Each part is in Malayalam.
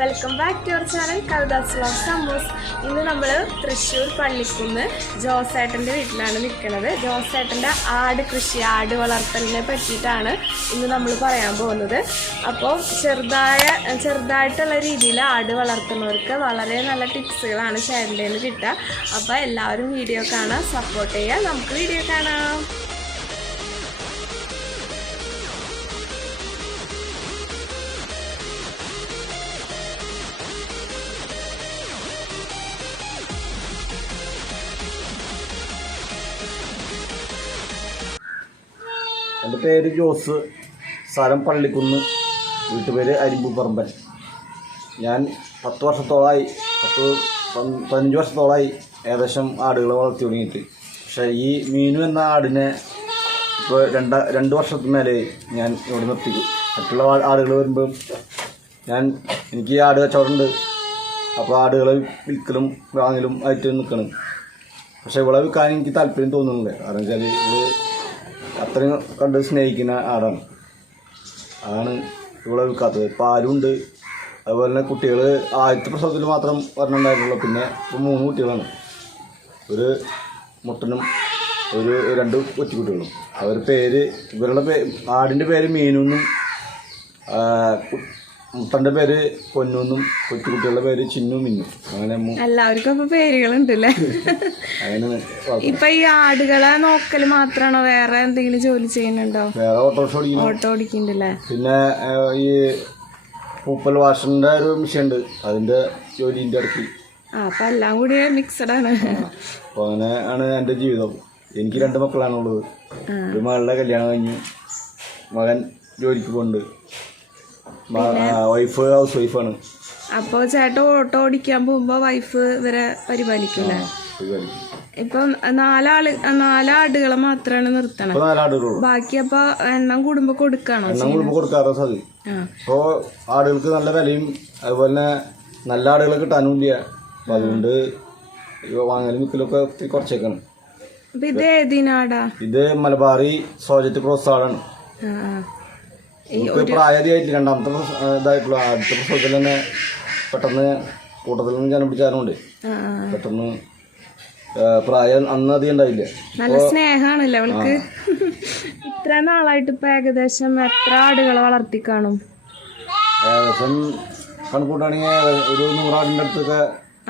Welcome back to your channel Kavitha's Ammu's. ഇന്ന് നമ്മൾ തൃശ്ശൂർ പള്ളിക്കുന്ന് ജോസേട്ടൻ്റെ വീട്ടിലാണ് നിൽക്കുന്നത്. ജോസേട്ടൻ്റെ ആട് കൃഷി, ആട് വളർത്തലിനെ പറ്റിയിട്ടാണ് ഇന്ന് നമ്മൾ പറയാൻ പോകുന്നത്. അപ്പോൾ ചെറുതായിട്ടുള്ള രീതിയിൽ ആട് വളർത്തുന്നവർക്ക് വളരെ നല്ല ടിപ്സുകളാണ് ചേട്ടൻ്റെ നിന്ന് കിട്ടുക. അപ്പോൾ എല്ലാവരും വീഡിയോ കാണാൻ സപ്പോർട്ട് ചെയ്യുക. നമുക്ക് വീഡിയോ കാണാം. എൻ്റെ പേര് ജോസ്, സ്ഥലം പള്ളിക്കുന്ന്, വീട്ടുപേര് അരിമ്പുപറമ്പൻ. ഞാൻ 10 വർഷത്തോളമായി, 15 വർഷത്തോളമായി ഏകദേശം ആടുകളെ വളർത്തി തുടങ്ങിയിട്ട്. പക്ഷേ ഈ മീനു എന്ന ആടിനെ ഇപ്പോൾ 2 വർഷത്തിന് മേലെ ഞാൻ ഇവിടെ നിർത്തിക്കും. മറ്റുള്ള ആടുകൾ വരുമ്പോൾ എനിക്ക് ഈ ആട് കച്ചവടമുണ്ട്. അപ്പോൾ ആടുകളെ വിൽക്കലും വാങ്ങലും ആയിട്ട് നിൽക്കണം. പക്ഷേ ഇവിടെ വിൽക്കാൻ എനിക്ക് താല്പര്യം തോന്നുന്നില്ല. കാരണം വെച്ചാൽ ഇത് അത്രയും കണ്ട് സ്നേഹിക്കുന്ന ആടാണ്. അതാണ് ഇവിടെ വിൽക്കാത്തത്. പാലുണ്ട്. അതുപോലെ തന്നെ കുട്ടികൾ ആദ്യത്തെ പ്രസവത്തിൽ മാത്രം പറഞ്ഞിട്ടുണ്ടായിരുന്നുള്ളൂ. പിന്നെ ഇപ്പോൾ 3 കുട്ടികളാണ്. ഒരു മുട്ടനും 2 കൊച്ചുകുട്ടികളും. ഇവരുടെ ആടിൻ്റെ പേര് മീനെന്നും, മുട്ടൻ്റെ പേര് പൊന്നെന്നും, കൊച്ചുകുട്ടികളുടെ പേര് ചിന്നും മിന്നും. അങ്ങനെ എല്ലാവർക്കും ഇപ്പൊ പേരുകളുണ്ടല്ലേ. അങ്ങനെ ഇപ്പൊ ഈ ആടുകളെ നോക്കല് മാത്രമാണോ, വേറെ എന്തെങ്കിലും ജോലി ചെയ്യുന്നുണ്ടോ? വേറെ ഓട്ടോ ഓടിക്കുന്നുണ്ടല്ലേ. പിന്നെ ഈ പൂപ്പൽ വാഷിന്റെ ഒരു മെഷീൻ ഉണ്ട്, അതിന്റെ ജോലിന്റെ അടുത്ത്. അപ്പൊ എല്ലാം കൂടി മിക്സഡ് ആണ്. അപ്പൊ അങ്ങനെ ആണ് എന്റെ ജീവിതം. എനിക്ക് 2 മക്കളാണുള്ളത്. ഒരു മകളുടെ കല്യാണം കഴിഞ്ഞു, മകൻ ജോലിക്ക് പോകുന്നുണ്ട്, വൈഫ് ഹൗസ് വൈഫാണ്. അപ്പൊ ചേട്ടൻ ഓട്ടോ ഓടിക്കാൻ പോകുമ്പോ വൈഫ് ഇവരെ പരിപാലിക്കില്ലേ? ഇപ്പൊ 4 ആടുകളെ മാത്രമാണ് നിർത്തണം. 4 ആടുകളോ? ബാക്കി അപ്പൊ എണ്ണം കൂടുമ്പോ കൊടുക്കാണോ? കൊടുക്കാറോ സാധി. അപ്പോ ആടുകൾക്ക് നല്ല വിലയും അതുപോലെ തന്നെ നല്ല ആടുകളെ കിട്ടാനും ഇല്ല. അപ്പൊ അതുകൊണ്ട് വാങ്ങലും വിൽക്കലൊക്കെ ഒത്തിരി കുറച്ചേക്കാണ്. ഇത് ഏതിനാടാ? ഇത് മലബാറി സോജറ്റ് ക്രോസ് ആടാണ്. പ്രായമായിട്ട് 2ാമത്തെ ഇതായിട്ടുള്ള ആദ്യത്തെ പ്രസവത്തിൽ തന്നെ പെട്ടെന്ന് കൂട്ടത്തിൽ നിന്ന് ജനം പിടിച്ചാലുണ്ട്. പെട്ടെന്ന് പ്രായം അന്ന് അധികം ഉണ്ടായില്ല. നല്ല സ്നേഹാണല്ലേ അവൾക്ക്. ഇത്ര നാളായിട്ട് ഇപ്പൊ ഏകദേശം എത്ര ആടുകളെ വളർത്തി കാണും? ഏകദേശം കണക്കൂട്ടാണെങ്കിൽ ഒരു 100 ആടിന്റെ അടുത്തൊക്കെ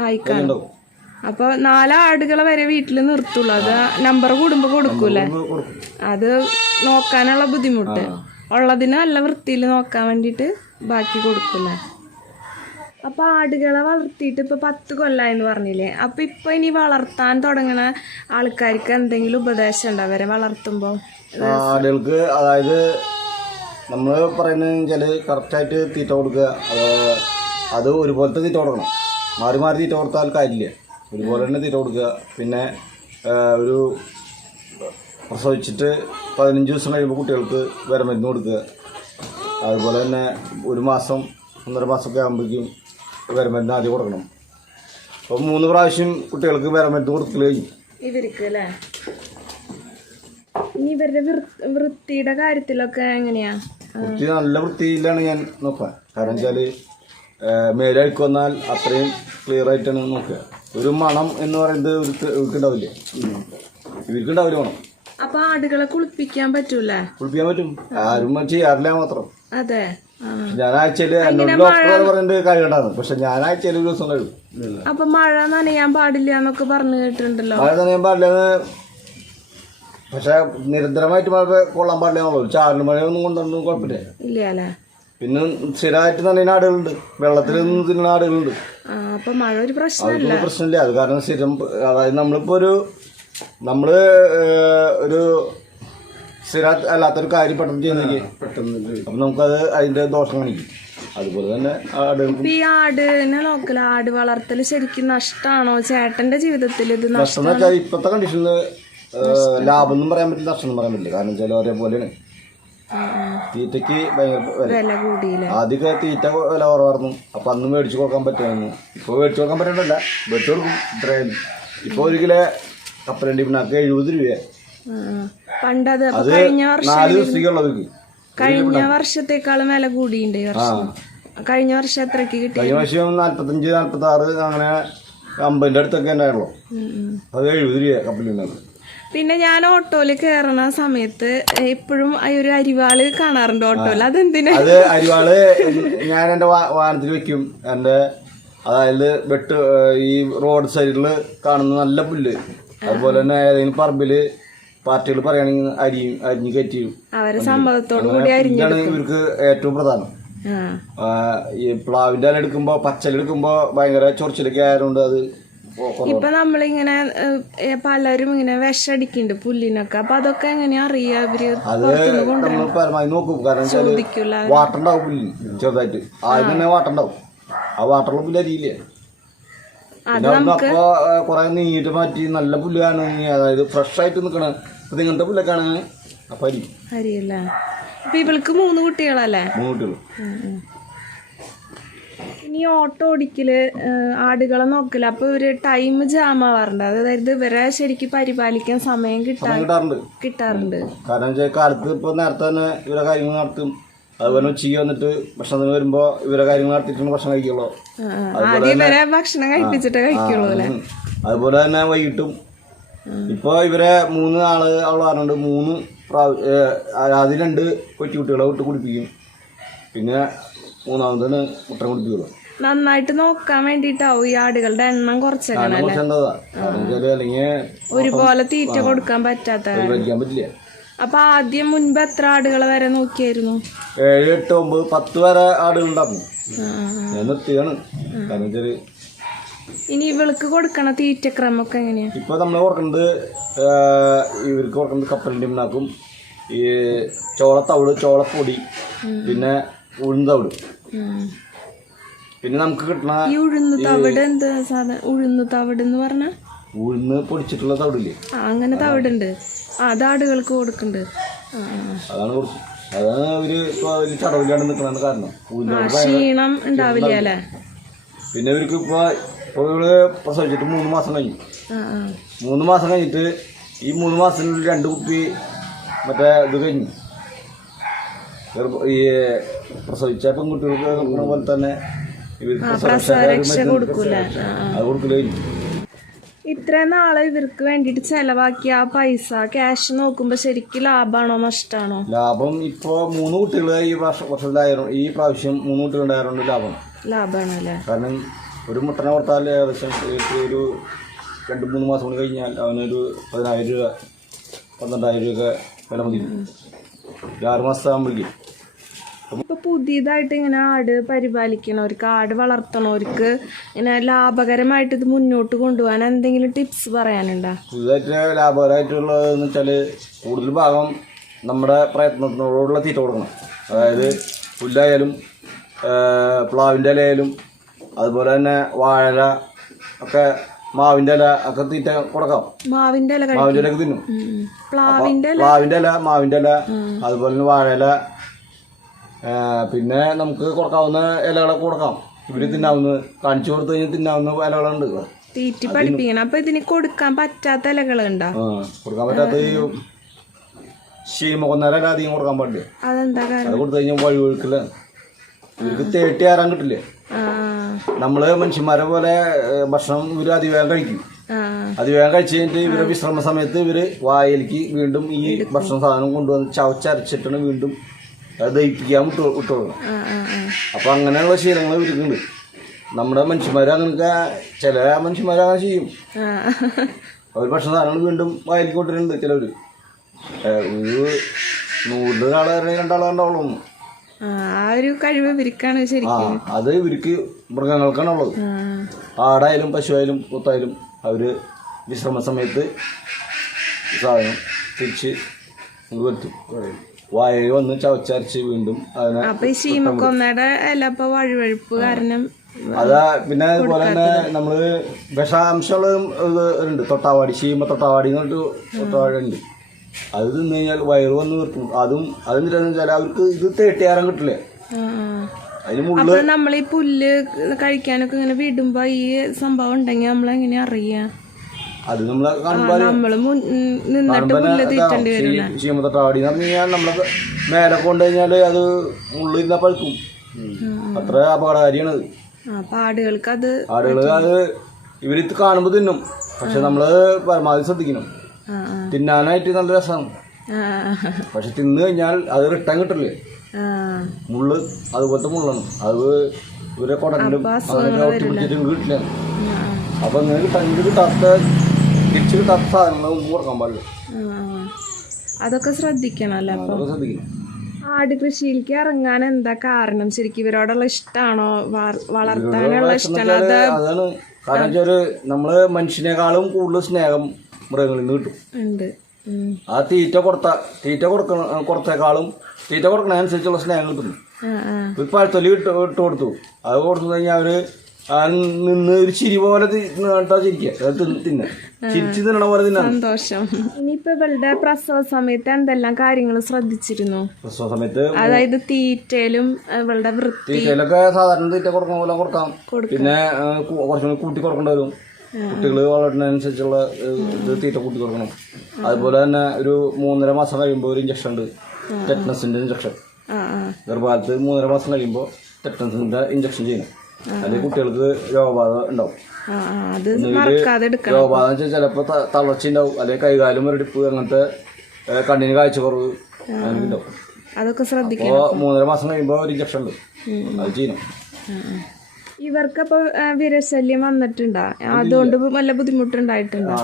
ആയിക്കാണും. അപ്പൊ 4 ആടുകളെ വരെ വീട്ടില് നിർത്തുള്ളൂ. അത് നമ്പർ കൂടുമ്പോ കൊടുക്കൂലേ? അത് നോക്കാനുള്ള ബുദ്ധിമുട്ട് ഉള്ളതിന് നല്ല വൃത്തിയിൽ നോക്കാൻ വേണ്ടിയിട്ട് ബാക്കി കൊടുക്കില്ല. അപ്പൊ ആടുകളെ വളർത്തിയിട്ട് ഇപ്പൊ 10 കൊല്ലായെന്ന് പറഞ്ഞില്ലേ. അപ്പൊ ഇപ്പൊ ഇനി വളർത്താൻ തുടങ്ങുന്ന ആൾക്കാർക്ക് എന്തെങ്കിലും ഉപദേശം ഉണ്ടോ അവരെ വളർത്തുമ്പോ? ആടുകൾക്ക് അതായത് നമ്മൾ പറയുന്നത് വെച്ചാല് കറക്റ്റായിട്ട് തീറ്റ കൊടുക്കുക. അത് ഒരുപോലത്തെ തീറ്റ കൊടുക്കണം. മാറി മാറി തീറ്റ കൊടുത്താൽ കാര്യമില്ല. ഒരുപോലെ തന്നെ തീറ്റ കൊടുക്കുക. പിന്നെ ഒരു പ്രസവിച്ചിട്ട് 15 ദിവസം കഴിയുമ്പോൾ കുട്ടികൾക്ക് വിരമരുന്ന് കൊടുക്കുക. അതുപോലെ തന്നെ 1 മാസം 1.5 മാസമൊക്കെ ആകുമ്പോഴേക്കും വിരമരുന്ന് ആദ്യം കൊടുക്കണം. അപ്പോൾ 3 പ്രാവശ്യം കുട്ടികൾക്ക് വിരമരുന്ന് കൊടുക്കൽ കഴിഞ്ഞു ഇവർക്ക് അല്ലേ. ഇനി ഇവരുടെ വൃത്തിയുടെ കാര്യത്തിലൊക്കെ എങ്ങനെയാ? വൃത്തി നല്ല വൃത്തിയിലാണ് ഞാൻ നോക്കുക. കാരണം വെച്ചാൽ മേലഴുക്ക് വന്നാൽ അത്രയും ക്ലിയർ ആയിട്ടാണ് നോക്കുക. ഒരു മണം എന്ന് പറയുന്നത് ഇവർക്കുണ്ടാവില്ല. ഇവർക്കുണ്ടാവില്ല മണം. അപ്പൊ ആടുകളെ കുളിപ്പിക്കാൻ പറ്റൂല? കുളിപ്പിക്കാൻ പറ്റും. ആരും ചെയ്യാറില്ല മാത്രം. അതെ. ഞാൻ ആഴ്ചയില് ഡോക്ടർ പറഞ്ഞിട്ട് കഴുകണ്ടാണ്. പക്ഷെ ഞാൻ ആഴ്ചയിൽ 1 ദിവസം കഴുകും. അപ്പൊ മഴ നനയാൻ പാടില്ല എന്നൊക്കെ പറഞ്ഞു കേട്ടിട്ടുണ്ടല്ലോ. മഴ നനയാൻ പാടില്ലെന്ന്, പക്ഷെ നിരന്തരമായിട്ട് മഴ കൊള്ളാൻ പാടില്ലെന്നുള്ളൂ. ചാറിന് മഴയൊന്നും കൊണ്ടൊന്നും കുഴപ്പമില്ല. ഇല്ല അല്ലേ. പിന്നെ സ്ഥിരമായിട്ട് നനയുന്ന ആടുകളുണ്ട്, വെള്ളത്തിൽ നിന്ന് തിന്നുന്ന ആടുകളുണ്ട്. അപ്പൊ മഴ ഒരു പ്രശ്നമില്ല. അത് കാരണം സ്ഥിരം, അതായത് നമ്മളിപ്പോ നമ്മള് ഒരു സ്ഥിര അല്ലാത്തൊരു കാര്യം പെട്ടെന്ന് ചെയ്യുന്നെങ്കിൽ അപ്പൊ നമുക്കത് അതിന്റെ ദോഷം കാണിക്കും. അതുപോലെ തന്നെ ഈ ആടിനെ നോക്കല, ആട് വളർത്തല് ശരിക്കും നഷ്ടമാണോ ചേട്ടന്റെ ജീവിതത്തിൽ? ഇത് നഷ്ടം എന്ന് വെച്ചാൽ ഇപ്പത്തെ കണ്ടീഷനില് ലാഭം ഒന്നും പറയാൻ പറ്റില്ല, നഷ്ടം ഒന്നും പറയാൻ പറ്റില്ല. കാരണം വെച്ചാൽ ഒരേപോലെയാണ്. തീറ്റയ്ക്ക് ഭയങ്കര ആദ്യമൊക്കെ തീറ്റ വില കുറവായിരുന്നു. അപ്പൊ അന്ന് മേടിച്ചു കൊടുക്കാൻ പറ്റുമായിരുന്നു. ഇപ്പൊ മേടിച്ചു കൊടുക്കാൻ പറ്റണ്ടല്ല, മേടിച്ചു കൊടുക്കും. ഇത്രയും ഇപ്പൊ 1 കിലോ കപ്പലണ്ടി പിണ്ണാക്ക് 70 രൂപയാണ്. പണ്ടത് അത് 4 ദിവസത്തേക്കുള്ളവർക്ക് കഴിഞ്ഞ വർഷത്തേക്കാളും വില കൂടിയുണ്ട്. കഴിഞ്ഞ വർഷം എത്രക്ക് കിട്ടി? കഴിഞ്ഞ വർഷം 45, 46 അങ്ങനെ 50 അടുത്തൊക്കെ ഉണ്ടായുള്ളൂ. അത് 70 രൂപ കപ്പലുണ്ടായിരുന്നു. പിന്നെ ഞാൻ ഓട്ടോയില് കയറുന്ന സമയത്ത് എപ്പോഴും ഒരു അരിവാള് കാണാറുണ്ട് ഓട്ടോയില്. അതെന്തിനാ? അത് അരിവാള് ഞാൻ എന്റെ വാഹനത്തിൽ വെക്കും. എന്റെ അതായത് ഈ റോഡ് സൈഡിൽ കാണുന്ന നല്ല പുല്ല്, അതുപോലെ തന്നെ ഏതെങ്കിലും പറമ്പില് പാർട്ടികൾ പറയുകയാണെങ്കിൽ അരിഞ്ഞു കയറ്റി അവരെ സമ്മതത്തോടു കൂടി അരിഞ്ഞാണ് ഇവർക്ക് ഏറ്റവും പ്രധാനം. ഈ പ്ലാവിന്റെ ഇല എടുക്കുമ്പോ പച്ചലെടുക്കുമ്പോ ഭയങ്കര ചൊറിച്ചിലൊക്കെ ആയതുകൊണ്ട് അത് ഇപ്പൊ നമ്മളിങ്ങനെ പലരും ഇങ്ങനെ വിഷടിക്കുന്നുണ്ട് പുല്ലിനൊക്കെ. അപ്പൊ അതൊക്കെ എങ്ങനെയാ അറിയാ? ഇവര് അത് നമ്മൾ പരമാവധി നോക്കും. കാരണം വാട്ടുണ്ടാവും പുല്ലിന് ചെറുതായിട്ട്. ആദ്യം തന്നെ വാട്ടുണ്ടാവും. ആ വാട്ടുള്ള പുല്ല് അരിയില്ലേ. അപ്പൊ കൊറേ നീട്ട് മാറ്റി നല്ല പുല്ലാണ്, അതായത് ഫ്രഷ് ആയിട്ട് നിക്കണ ഇങ്ങനത്തെ പുല്ലൊക്കെയാണ് അപ്പൊ അരിയല്ല. ഇപ്പൊ ഇവൾക്ക് 3 കുട്ടികളല്ലേ? 3 കുട്ടികൾ. ഇനി ഓട്ടോ ഓടിക്കല്, ആടുകളെ നോക്കല്, അപ്പൊ ഒരു ടൈം ജാം ആവാറുണ്ട്. അതായത് ഇവരെ ശരിക്കും പരിപാലിക്കാൻ സമയം കിട്ടാറുണ്ട്. കാരണം കാലത്ത് ഇപ്പൊ നേരത്തെ തന്നെ ഇവരെ കാര്യങ്ങൾ നടത്തും. അതുപോലെ ഉച്ചയ്ക്ക് വന്നിട്ട് ഭക്ഷണത്തിന് വരുമ്പോ ഇവരെ കാര്യങ്ങൾ നടത്തിയിട്ടാണ് ഭക്ഷണം കഴിക്കുള്ളൂ. ഭക്ഷണം കഴിപ്പിച്ചിട്ട് കഴിക്കുള്ളൂ അല്ലേ? അതുപോലെ തന്നെ വൈകിട്ടും ഇപ്പൊ ഇവരെ 3 ആള് പറഞ്ഞുണ്ട്. 3 ആദ്യം 2 കൊച്ചുകുട്ടികളെ വിട്ട് കുടിപ്പിക്കും. പിന്നെ 3ാമതാണ് മുട്ട കുടിപ്പിക്കുള്ളൂ. നന്നായിട്ട് നോക്കാൻ വേണ്ടിട്ടാവും ഈ ആടുകളുടെ എണ്ണം കുറച്ചേക്കണം. അല്ലെങ്കിൽ ഒരുപോലെ തീറ്റ കൊടുക്കാൻ പറ്റില്ല. അപ്പൊ ആദ്യം മുൻപ് എത്ര ആടുകളെ വരെ നോക്കിയായിരുന്നു? 7, 8, 9, 10 വരെ ആടുകളുണ്ടായിരുന്നു. ഞാൻ നിർത്തിയാണ്. കാരണം ഇനി ഇവൾക്ക് കൊടുക്കണ തീറ്റക്രമൊക്കെ എങ്ങനെയാ? ഇപ്പൊ നമ്മള് കൊടുക്കുന്നത് ഇവർക്ക് കൊടുക്കുന്നത് കപ്പലിന്റെ പിണ്ണാക്കും, ഈ ചോളത്തവിട്, ചോളപ്പൊടി, പിന്നെ ഉഴുന്നതവിട്. പിന്നെ നമുക്ക് കിട്ടണ ഉഴുന്ന് തവിട് എന്താ സാധനം? ഉഴുന്ന് തവിട് എന്ന് പറഞ്ഞ ഉഴുന്ന് പൊടിച്ചിട്ടുള്ള തവിടില്ലേ, അങ്ങനെ തവിടുണ്ട്. അത് ആടുകൾക്ക് കൊടുക്കുന്നുണ്ട്. അതാണ് കൊടുക്കും. അതാണ് അവര് വലിയ ചടവിലാണ് നിൽക്കണ കാരണം. ക്ഷീണം ഉണ്ടാവില്ല അല്ലേ? പിന്നെ ഇവർക്ക് ഇപ്പൊ ഇവള് പ്രസവിച്ചിട്ട് 3 മാസം കഴിഞ്ഞു. 3 മാസം കഴിഞ്ഞിട്ട് ഈ 3 മാസത്തിനുള്ളിൽ 2 കുപ്പി മറ്റേ ഇത് കഴിഞ്ഞു. ഈ പ്രസവിച്ച പെൺകുട്ടികൾക്ക് കൊടുക്കുന്ന പോലെ തന്നെ ഇവർക്ക് അത് കൊടുക്കല് കഴിഞ്ഞു. ഇത്ര നാളെ ഇവർക്ക് വേണ്ടിട്ട് ചെലവാക്കിയ ആ പൈസ ക്യാഷ് നോക്കുമ്പോ ശരിക്കും ലാഭമാണോ നഷ്ടമാണോ? ലാഭം ഇപ്പൊ 3 കുട്ടികൾ ഈ വർഷത്തിലായിരുന്നു. ഈ പ്രാവശ്യം 3 കുട്ടികളുണ്ടായതുകൊണ്ട് ലാഭമാണ് അല്ലേ? കാരണം ഒരു മുട്ടനെ കൊടുത്താൽ ഏകദേശം ഒരു 2-3 മാസം കൊണ്ട് കഴിഞ്ഞാൽ അവനൊരു 10,000 രൂപ 12,000 രൂപ വില മതി. 6 മാസം ആകുമ്പോഴേക്കും. ഇപ്പൊ പുതിയതായിട്ട് ഇങ്ങനെ ആട് പരിപാലിക്കണവർക്ക്, ആട് വളർത്തണവർക്ക് ഇങ്ങനെ ലാഭകരമായിട്ട് ഇത് മുന്നോട്ട് കൊണ്ടുപോകാൻ എന്തെങ്കിലും ടിപ്സ് പറയാനുണ്ടോ? പുതുതായിട്ട് ലാഭകരമായിട്ടുള്ളതെന്ന് വെച്ചാൽ കൂടുതൽ ഭാഗം നമ്മുടെ പ്രയത്നത്തിനോടുള്ള തീറ്റ കൊടുക്കണം. അതായത് പുല്ലായാലും പ്ലാവിൻ്റെ ഇലയായാലും അതുപോലെ തന്നെ വാഴ ഒക്കെ, മാവിൻ്റെ ഇല ഒക്കെ തീറ്റ കൊടുക്കാം. മാവിൻ്റെ ഇലയൊക്കെ തിന്നും. പ്ലാവിൻ്റെ ഇല അതുപോലെ തന്നെ വാഴയില, പിന്നെ നമുക്ക് കൊടുക്കാവുന്ന ഇലകളൊക്കെ കൊടുക്കാം. ഇവര് തിന്നാവുന്ന കാണിച്ചു കൊടുത്തു കഴിഞ്ഞാൽ തിന്നാവുന്ന ഇലകളുണ്ട്. തീറ്റി പഠിപ്പിക്കണം. അപ്പൊ ഇതിന് കൊടുക്കാൻ പറ്റാത്ത ഇലകളുണ്ടോ? കൊടുക്കാൻ പറ്റാത്ത ഈ ശീമകൊന്നര അധികം കൊടുക്കാൻ പാടില്ല. അതെന്താ? അത് കൊടുത്തു കഴിഞ്ഞാൽ വഴുവഴുക്കില്ല. ഇവർക്ക് തേട്ടി ആറാൻ കിട്ടില്ലേ? നമ്മള് മനുഷ്യന്മാരെ പോലെ ഭക്ഷണം ഇവര് അതിവേഗം കഴിക്കും. അതിവേഗം കഴിച്ചു കഴിഞ്ഞിട്ട് ഇവരെ വിശ്രമ സമയത്ത് ഇവര് വായിലേക്ക് വീണ്ടും ഈ ഭക്ഷണ സാധനം കൊണ്ടുവന്ന് ചവച്ചരച്ചിട്ടാണ് വീണ്ടും ദഹിപ്പിക്കാൻ വിട്ടുകൊടുക്കണം. അപ്പൊ അങ്ങനെയുള്ള ശീലങ്ങൾ ഇവർക്കുണ്ട്. നമ്മുടെ മനുഷ്യന്മാര് അങ്ങനത്തെ ചില മനുഷ്യന്മാരങ്ങനെ ചെയ്യും. അവർ ഭക്ഷണ സാധനങ്ങൾ വീണ്ടും വായിലേക്ക് കൊണ്ടുവരുന്നുണ്ട്. ചിലവര് 100 ആളെ 2 ആളെ ഉണ്ടാവുള്ളൂ. ആ ഒരു കഴിവ് ഇവർക്കാണ് ശരിക്കും. അത് ഇവർക്ക് മൃഗങ്ങൾക്കാണ് ഉള്ളത്. ആടായാലും പശുവായാലും കുത്തായാലും അവര് വിശ്രമ സമയത്ത് സാധനം തിരിച്ച് വരുത്തും. വായ വന്ന് ചവച്ചരച്ച് വീണ്ടും അതിനെ. അപ്പൊ ഈ ശീമക്കൊന്നയുടെ ഇല ഇപ്പൊ വഴുവഴുപ്പ് കാരണം അതാ. പിന്നെ അതുപോലെ തന്നെ നമ്മള് വിഷാംശമുള്ള ഉണ്ട്. തൊട്ടാവാടി, ശീമ തൊട്ടാവാടി എന്ന് പറഞ്ഞിട്ട് തൊട്ടാവാടി ഉണ്ട്. അത് തിന്നു കഴിഞ്ഞാൽ വയറ് വന്ന് നിർത്തും. അതെന്തിനാന്ന് വെച്ചാൽ അവർക്ക് ഇത് തേട്ടിയാറാൻ കിട്ടില്ലേ. അതിന് മുള്ളു. നമ്മളീ പുല്ല് കഴിക്കാനൊക്കെ ഇങ്ങനെ വിടുമ്പോ ഈ സംഭവം ഉണ്ടെങ്കിൽ നമ്മളെങ്ങനെയാ അറിയാ? അത് നമ്മളെ നിന്നിട്ട് ചീമത്തൊട്ടാടി എന്ന് പറഞ്ഞു കഴിഞ്ഞാൽ നമ്മളെ മേലെ കൊണ്ട് കഴിഞ്ഞാൽ അത് മുള്ളിരുന്ന പഴുക്കും. അത്ര അപകടകാരിയാണത്. ആടുകൾക്ക് അത് ഇവരിത് കാണുമ്പോൾ തിന്നും. പക്ഷെ നമ്മള് പരമാവധി ശ്രദ്ധിക്കണം. തിന്നാനായിട്ട് നല്ല രസമാണ്. പക്ഷെ തിന്നു കഴിഞ്ഞാൽ അത് റിട്ടേൺ കിട്ടില്ലേ. മുള്ള് അതുപോലത്തെ മുള്ളാണ്. അത് ഇവരെ കുടലിലും അങ്ങനെ ഒട്ടിപ്പിടിച്ചിട്ടും കിട്ടില്ല. അപ്പൊ ഇങ്ങനെ കിട്ടാത്ത തിരിച്ചു കിട്ടാത്ത സാധനങ്ങൾ മുമ്പ് കൊടുക്കാൻ പാടില്ല. അതൊക്കെ ശ്രദ്ധിക്കണല്ലേ. അതൊക്കെ ശ്രദ്ധിക്കണം. ആട് കൃഷിയിലേക്ക് ഇറങ്ങാൻ എന്താ കാരണം? ശരിക്കും ഇവരോടുള്ള ഇഷ്ടമാണോ, വളർത്താനുള്ള ഇഷ്ടമാണോ? അതാണ് കാരണം. വെച്ചാല് നമ്മള് മനുഷ്യനേക്കാളും കൂടുതൽ സ്നേഹം മൃഗങ്ങളിൽ നിന്ന് കിട്ടും. ആ തീറ്റ കൊടുക്കണതനുസരിച്ചുള്ള സ്നേഹം കിട്ടുന്നു. ഒരു പഴത്തൊലി ഇട്ട് കൊടുത്തു, അത് കൊടുത്തു കഴിഞ്ഞാൽ അവര് നിന്ന് ഒരു ചിരി പോലെ ചിരിക്കുക, തിന്നെ ചിരിച്ചു തിന്നണ പോലെ തിന്നാ സന്തോഷം. ഇനിയിപ്പോ ഇവളുടെ പ്രസവ സമയത്ത് എന്തെല്ലാം കാര്യങ്ങൾ ശ്രദ്ധിച്ചിരുന്നു? പ്രസവ സമയത്ത് അതായത് തീറ്റയിലും ഇവളുടെ തീറ്റയിലൊക്കെ സാധാരണ തീറ്റ കൊടുക്കുന്ന പോലെ കൊടുക്കാം. പിന്നെ കുറച്ചും കൂടി കൂട്ടി കൊടുക്കേണ്ടി വരും. കുട്ടികൾ വളരുന്നതിനനുസരിച്ചുള്ള തീറ്റ കൂട്ടി കൊടുക്കണം. അതുപോലെ തന്നെ ഒരു 3.5 മാസം കഴിയുമ്പോൾ ഒരു ഇഞ്ചക്ഷൻ ഉണ്ട്, ടെറ്റനസിന്റെ ഇഞ്ചക്ഷൻ. ഗർഭകാലത്ത് 3.5 മാസം കഴിയുമ്പോൾ ടെറ്റനസിന്റെ ഇഞ്ചക്ഷൻ ചെയ്യണം. അല്ലെങ്കിൽ കുട്ടികൾക്ക് രോഗബാധ ഉണ്ടാവും. രോഗബാധ വെച്ചാൽ ചിലപ്പോൾ തളർച്ച ഉണ്ടാവും, അല്ലെങ്കിൽ കൈകാലും മുരടിപ്പ്, അങ്ങനത്തെ കണ്ണിന് കാഴ്ചക്കുറവ് അങ്ങനെ ഉണ്ടാവും. അതൊക്കെ ശ്രദ്ധിക്കണം. അപ്പോൾ 3.5 മാസം കഴിയുമ്പോൾ ഒരു ഇഞ്ചക്ഷൻ ഉണ്ട്, അത് ചെയ്യണം. ഇവർക്കപ്പോ വിരശല്യം വന്നിട്ടുണ്ടോ? അതുകൊണ്ട് വല്ല ബുദ്ധിമുട്ടുണ്ടായിട്ടുണ്ടോ?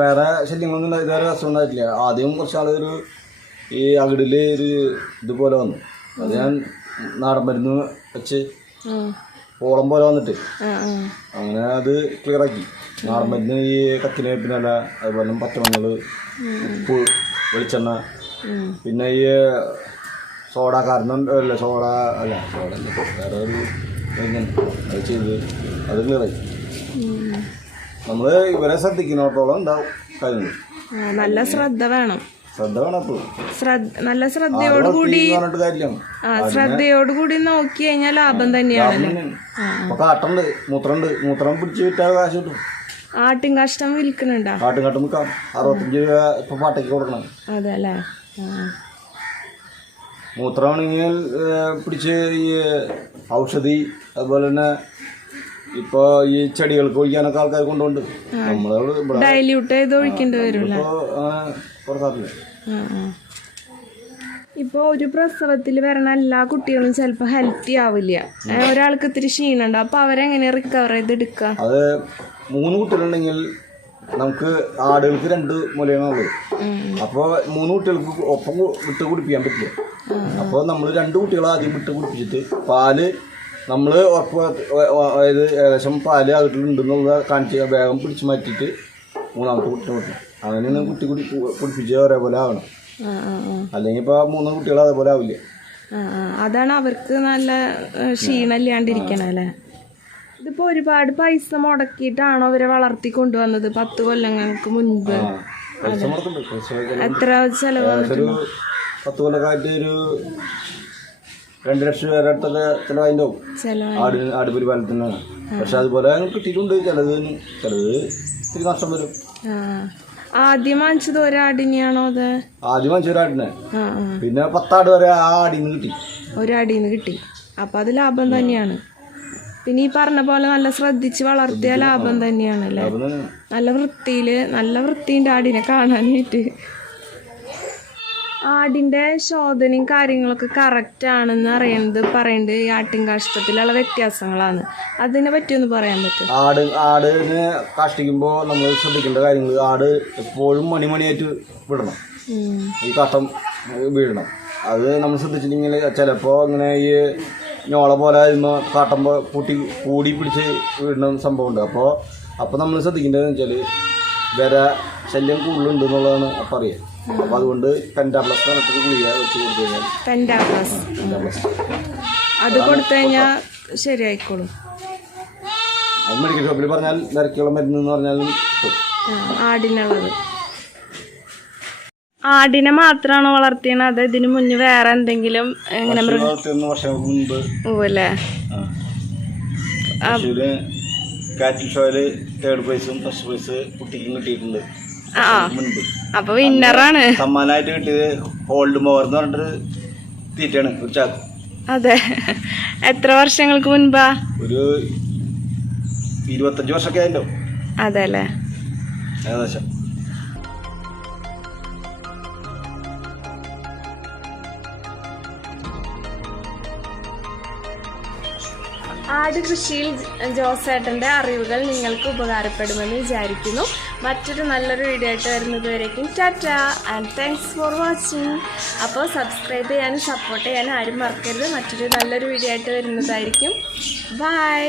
വേറെ ശല്യങ്ങളൊന്നും ഇതുവരെ അസുഖം ഉണ്ടായിട്ടില്ല. ആദ്യം കുറച്ച് ആളൊരു ഈ അകിടില് ഒരു ഇതുപോലെ വന്നു. അത് ഞാൻ നാടൻ മരുന്ന് വെച്ച് ഓളം പോലെ വന്നിട്ട് അങ്ങനെ അത് ക്ലിയർ ആക്കി. നാടൻ മരുന്ന് ഈ കത്തിനേപ്പിനല്ല, അതുപോലെ പച്ചമഞ്ഞള്, ഉപ്പ്, വെളിച്ചെണ്ണ, പിന്നെ ഈ സോഡ വേറെ ഒരു അത് ചെയ്ത് അത് ക്ലിയറായി. നമ്മള് ഇവരെ ശ്രദ്ധിക്കുന്നിടത്തോളം ഉണ്ടാവും കാര്യങ്ങൾ. നല്ല ശ്രദ്ധ വേണം. നല്ല ശ്രദ്ധയോടുകൂടി നോക്കി കഴിഞ്ഞാൽ ലാഭം തന്നെയാണ്. കാട്ടുണ്ട്, മൂത്രം പിടിച്ച് വിറ്റാൽ കാശ് കിട്ടും. ആട്ടിൻ കാഷ്ടം വിൽക്കുന്നുണ്ടോ? ആട്ടും കാട്ടും വിൽക്കാം. 65 രൂപ ഇപ്പൊ പാട്ടയ്ക്ക് കൊടുക്കണം. അതല്ലേ. മൂത്രമാണെങ്കിൽ പിടിച്ച് ഈ ഔഷധി, അതുപോലെ തന്നെ ഇപ്പൊ ഈ ചെടികൾക്ക് ഒഴിക്കാനൊക്കെ ആൾക്കാർ കൊണ്ടുണ്ട്. നമ്മളോട് ഡൈല്യൂട്ട് ചെയ്ത് ഒഴിക്കേണ്ടി വരും. ഇപ്പൊ ഒരു പ്രസവത്തിൽ വരണ എല്ലാ കുട്ടികളും ചിലപ്പോ ഹെൽത്തി ആവില്ല. ഒരാൾക്ക് ഇത്തിരി ക്ഷീണുണ്ട്, അപ്പൊ അവരെങ്ങനെ റിക്കവർ ചെയ്ത് എടുക്കുക? അത് 3 കുട്ടികളുണ്ടെങ്കിൽ നമുക്ക് ആടുകൾക്ക് 2 മുലയാണുള്ളത്. അപ്പോൾ 3 കുട്ടികൾക്ക് ഒപ്പം വിട്ട് കുടിപ്പിക്കാൻ പറ്റില്ല. അപ്പോൾ നമ്മൾ 2 കുട്ടികളെ ആദ്യം വിട്ട് കുടിപ്പിച്ചിട്ട് പാല് നമ്മൾ ഉറപ്പ്, അതായത് ഏകദേശം പാല് അകട്ടിലുണ്ടെന്നുള്ള കാണിച്ച് വേഗം പിടിച്ച് മാറ്റിയിട്ട് 3ാമത്തെ കുട്ടിനെ വിട്ടു. അങ്ങനെയാണ് കുടിപ്പിച്ച് ഒരേപോലെ ആവണം. അല്ലെങ്കിൽ ഇപ്പോൾ 3 കുട്ടികൾ അതേപോലെ ആവില്ല. അതാണ് അവർക്ക് നല്ല ക്ഷീണമില്ലാണ്ടിരിക്കണം അല്ലേ. ഇതിപ്പോ ഒരുപാട് പൈസ മുടക്കിയിട്ടാണോ അവരെ വളർത്തി കൊണ്ടുവന്നത്? 10 കൊല്ലങ്ങൾക്ക് മുൻപ് എത്ര ചെലവ്? 10 കൊല്ലക്കായിട്ട് ഒരു 2 ലക്ഷം രൂപ അടുത്തൊക്കെ ചിലവായിട്ടുണ്ടാവും ആട് പരിപാലനത്തിനാണ്. പക്ഷെ അതുപോലെ കിട്ടിയിട്ടുണ്ട്. ചിലത് ഇത്തിരി നഷ്ടം വരും. ആദ്യം വാങ്ങിച്ചത് ഒരാടിനെയാണോ? അത് ആദ്യം വാങ്ങിച്ച ഒരാടിനെ, പിന്നെ 10 ആട് വരെ ആ ആടിന്ന് കിട്ടി. ഒരാടിന്ന് കിട്ടി. അപ്പൊ അത് ലാഭം തന്നെയാണ്. പിന്നെ ഈ പറഞ്ഞ പോലെ നല്ല ശ്രദ്ധിച്ച് വളർത്തിയ ലാഭം തന്നെയാണല്ലേ. നല്ല വൃത്തിയുണ്ട് ആടിനെ കാണാനായിട്ട്. ആടിന്റെ ശോധനയും കാര്യങ്ങളൊക്കെ കറക്റ്റ് ആണെന്ന് പറയുന്നത് ഈ ആട്ടിൻ കാഷ്ടത്തിലുള്ള വ്യത്യാസങ്ങളാണ്. അതിനെ പറ്റി ഒന്ന് പറയാൻ പറ്റും? ആടിനെ കാഷ്ടിക്കുമ്പോൾ നമ്മൾ ശ്രദ്ധിക്കേണ്ട കാര്യങ്ങൾ, ആട് എപ്പോഴും മണിയായിട്ട് വിടണം. ഈ കാഷ്ടം വീഴണം. അത് നമ്മൾ ശ്രദ്ധിച്ചിട്ടുണ്ടെങ്കിൽ ചിലപ്പോൾ ഇങ്ങനെ ഈ ഞോള പോലെ കാട്ടുമ്പോൾ കൂടി പിടിച്ച് വീഴുന്ന സംഭവമുണ്ട്. അപ്പോൾ നമ്മൾ ശ്രദ്ധിക്കേണ്ടതെന്ന് വെച്ചാൽ വിര ശല്യം കൂടുതലുണ്ട് എന്നുള്ളതാണ് അപ്പം അറിയാം. അപ്പോൾ അതുകൊണ്ട് പെൻഡാപ്ലസ് കണക്ക് ഗുളിക വെച്ച് കൊടുത്തു കഴിഞ്ഞാൽ പെൻഡാപ്ലസ് അത് കൊടുത്തു കഴിഞ്ഞാൽ ശരിയായിക്കോളും. അത് മെഡിക്കൽ ഷോപ്പിൽ പറഞ്ഞാൽ വിരക്കുള്ള മരുന്ന് എന്ന് പറഞ്ഞാലും ആടിനുള്ളത്. ആടിനെ മാത്രമാണോ വളർത്തിയത്? അത് ഇതിനു മുന്നേ വേറെ എന്തെങ്കിലും വർഷങ്ങൾക്ക് മുൻപ് അല്ലേ? കാറ്റിൽ ഷോയില് 3rd പ്രൈസും ഫസ്റ്റ് പ്രൈസ് കുട്ടിക്കും കിട്ടിയിട്ടുണ്ട് മുൻപ്. അപ്പൊ വിന്നറാണ്. സമ്മാനമായിട്ട് കിട്ടിയത് ഹോൾഡ് മോർ എന്ന് പറഞ്ഞിട്ടൊരു തീറ്റയാണ്, ഒരു ചാക്ക്. അതെ, എത്ര വർഷങ്ങൾക്ക് മുൻപാ? ഒരു 25 വർഷമൊക്കെ ആയല്ലോ. അതെ അല്ലേ, ഏകദേശം. ആട് കൃഷിയിൽ ജോസേട്ടൻ്റെ അറിവുകൾ നിങ്ങൾക്ക് ഉപകാരപ്പെടുമെന്ന് വിചാരിക്കുന്നു. മറ്റൊരു നല്ലൊരു വീഡിയോ ആയിട്ട് വരുന്നത് വരേക്കും Tata and thanks for watching. അപ്പോൾ സബ്സ്ക്രൈബ് ചെയ്യാനും സപ്പോർട്ട് ചെയ്യാനും ആരും മറക്കരുത്. മറ്റൊരു നല്ലൊരു വീഡിയോ ആയിട്ട് വരുന്നതായിരിക്കും. ബൈ.